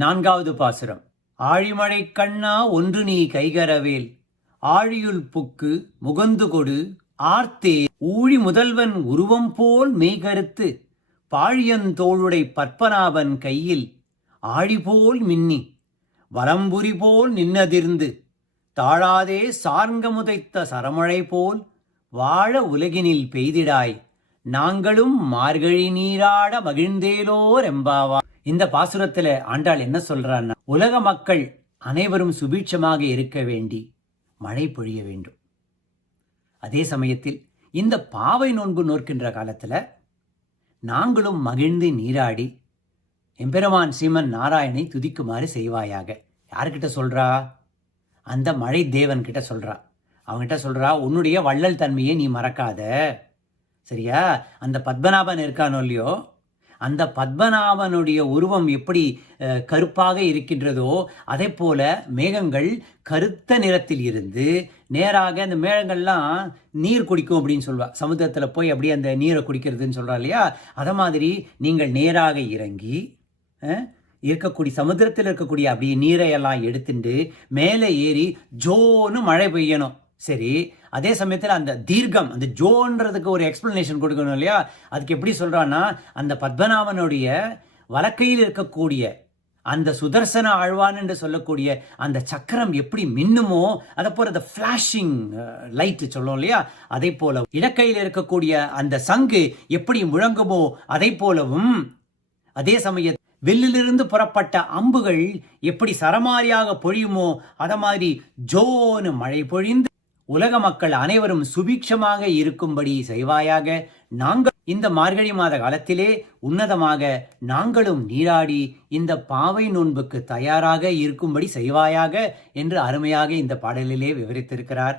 நான்காவது பாசுரம். ஆழிமழை கண்ணா ஒன்று நீ கைகரவேல். ஆழியுள் புக்கு முகந்து கொடு ஆர்த்தே. ஊழி முதல்வன் உருவம் போல் மெய்கருத்து. பாழியந்தோளுடை பற்பனாவன் கையில். ஆழி போல் மின்னி வலம்புரி போல் நின்னதிர்ந்து. தாழாதே சார்ங்கமுதைத்த சரமழை போல் வாழ உலகினில் பெய்திடாய். நாங்களும் மார்கழி நீராட மகிழ்ந்தேலோர் எம்பாவா இந்த பாசுரத்துல ஆண்டாள் என்ன சொல்றான்னா உலக மக்கள் அனைவரும் சுபீட்சமாக இருக்க வேண்டி மழை பொழிய வேண்டும். அதே சமயத்தில் இந்த பாவை நோன்பு நோக்கின்ற காலத்துல நாங்களும் மகிழ்ந்து நீராடி எம்பெருமான் சீமன் நாராயணை துதிக்குமாறு செய்வாயாக. யார்கிட்ட சொல்றா? அந்த மழை தேவன் கிட்ட சொல்றா. அவன்கிட்ட சொல்றா உன்னுடைய வள்ளல் தன்மையை நீ மறக்காத. சரியா? அந்த பத்மநாபன் இருக்கானோ இல்லையோ? அந்த பத்மநாபனுடைய உருவம் எப்படி கருப்பாக இருக்கின்றதோ அதே போல மேகங்கள் கருத்த நிறத்தில் இருந்து நேராக அந்த மேகங்கள்லாம் நீர் குடிக்கும் அப்படின்னு சொல்லுவா. சமுத்திரத்தில் போய் அப்படியே அந்த நீரை குடிக்கிறதுன்னு சொல்கிறா இல்லையா? அதை மாதிரி நீங்கள் நேராக இறங்கி இருக்கக்கூடிய சமுத்திரத்தில் இருக்கக்கூடிய அப்படியே நீரை எல்லாம் எடுத்துட்டு மேலே ஏறி ஜோன்னு மழை பெய்யணும். சரி அதே சமயத்தில் அந்த தீர்க்கம் அந்த ஜோன்றதுக்கு ஒரு எக்ஸ்பிளனேஷன் கொடுக்கணும் இல்லையா? அதுக்கு எப்படி சொல்றான்னா அந்த பத்மநாபனுடைய வழக்கையில் இருக்கக்கூடிய அந்த சுதர்சன ஆழ்வான் என்று சொல்லக்கூடிய அந்த சக்கரம் எப்படி மின்னுமோ அதை போல அந்த ஃப்ளாஷிங் லைட் சொல்லும் இல்லையா? அதை போல இடக்கையில் இருக்கக்கூடிய அந்த சங்கு எப்படி முழங்குமோ அதை போலவும் அதே சமய வில்லிலிருந்து புறப்பட்ட அம்புகள் எப்படி சரமாரியாக பொழியுமோ அதை மாதிரி ஜோன்னு மழை பொழிந்து உலக மக்கள் அனைவரும் சுபிக்ஷமாக இருக்கும்படி செய்வாயாக. நாங்கள் இந்த மார்கழி மாத காலத்திலே உன்னதமாக நாங்களும் நீராடி இந்த பாவை நோன்புக்கு தயாராக இருக்கும்படி செய்வாயாக என்று அருமையாக இந்த பாடலிலே விவரித்திருக்கிறார்.